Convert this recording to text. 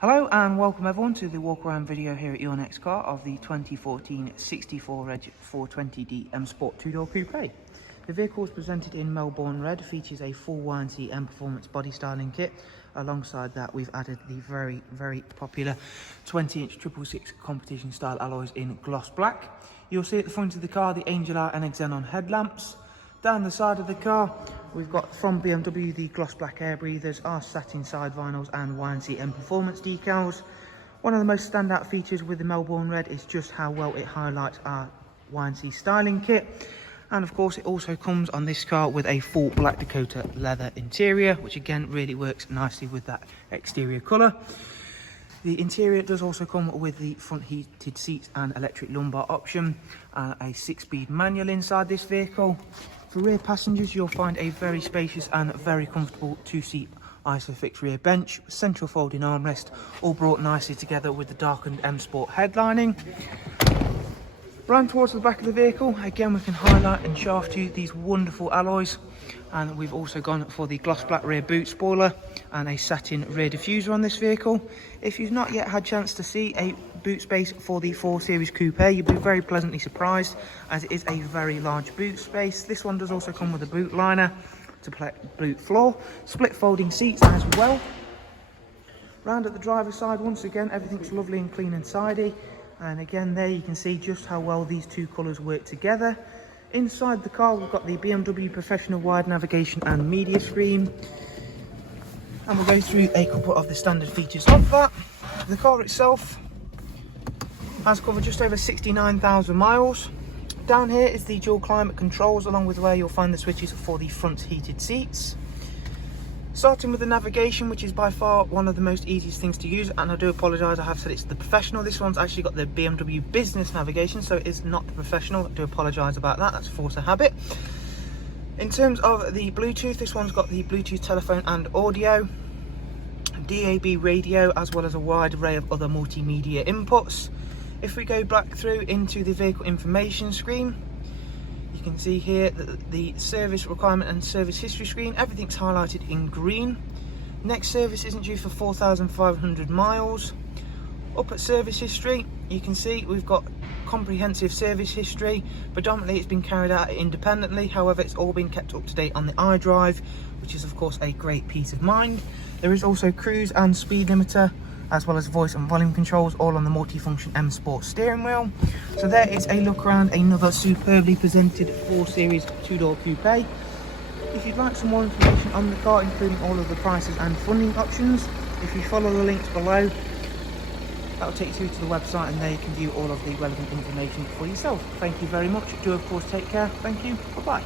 Hello and welcome everyone to the walk around video here at your next car of the 2014 64 Reg 420D M Sport 2-door coupe. The vehicle is presented in Melbourne Red, features a full YNC Mperformance body styling kit. Alongside that we've added the very popular 20-inch 666 competition style alloys in gloss black. You'll see at the front of the car the Angel Eye and Xenon headlamps. Down the side of the car, we've got from BMW the gloss black air breathers, our satin side vinyls and YNC Mperformance decals. One of the most standout features with the Melbourne Red is just how well it highlights our YNC styling kit. And of course it also comes on this car with a full black Dakota leather interior, which again really works nicely with that exterior colour. The interior does also come with the front heated seats and electric lumbar option, and a 6-speed manual inside this vehicle. For rear passengers, you'll find a very spacious and very comfortable 2-seat ISOFIX rear bench, central folding armrest, all brought nicely together with the darkened M Sport headlining. Round towards the back of the vehicle, again we can highlight and shaft you these wonderful alloys, and we've also gone for the gloss black rear boot spoiler and a satin rear diffuser on this vehicle. If you've not yet had a chance to see a boot space for the 4 Series Coupe, you'll be very pleasantly surprised, as it is a very large boot space. This one does also come with a boot liner to boot floor, split folding seats as well. Round at the driver's side, once again everything's lovely and clean and tidy, and again there you can see just how well these two colours work together. Inside the car we've got the BMW professional wide navigation and media screen, and we'll go through a couple of the standard features of that. The car itself has covered just over 69,000 miles. Down here is the dual climate controls, along with where you'll find the switches for the front heated seats. Starting with the navigation, which is by far one of the most easiest things to use, and I do apologise, I have said it's the professional. This one's actually got the BMW business navigation, so it is not the professional. I do apologise about that, that's force of habit. In terms of the Bluetooth, this one's got the Bluetooth telephone and audio, DAB radio, as well as a wide array of other multimedia inputs. If we go back through into the vehicle information screen, you can see here that the service requirement and service history screen, everything's highlighted in green. Next service isn't due for 4,500 miles. Up at service history, you can see we've got comprehensive service history. Predominantly it's been carried out independently, however it's all been kept up to date on the iDrive, which is of course a great peace of mind. There is also cruise and speed limiter, as well as voice and volume controls, all on the multifunction M Sport steering wheel. So there is a look around another superbly presented 4 Series 2-door coupe. If you'd like some more information on the car, including all of the prices and funding options, if you follow the links below, that'll take you through to the website, and there you can view all of the relevant information for yourself. Thank you very much. Do of course take care. Thank you. Bye bye.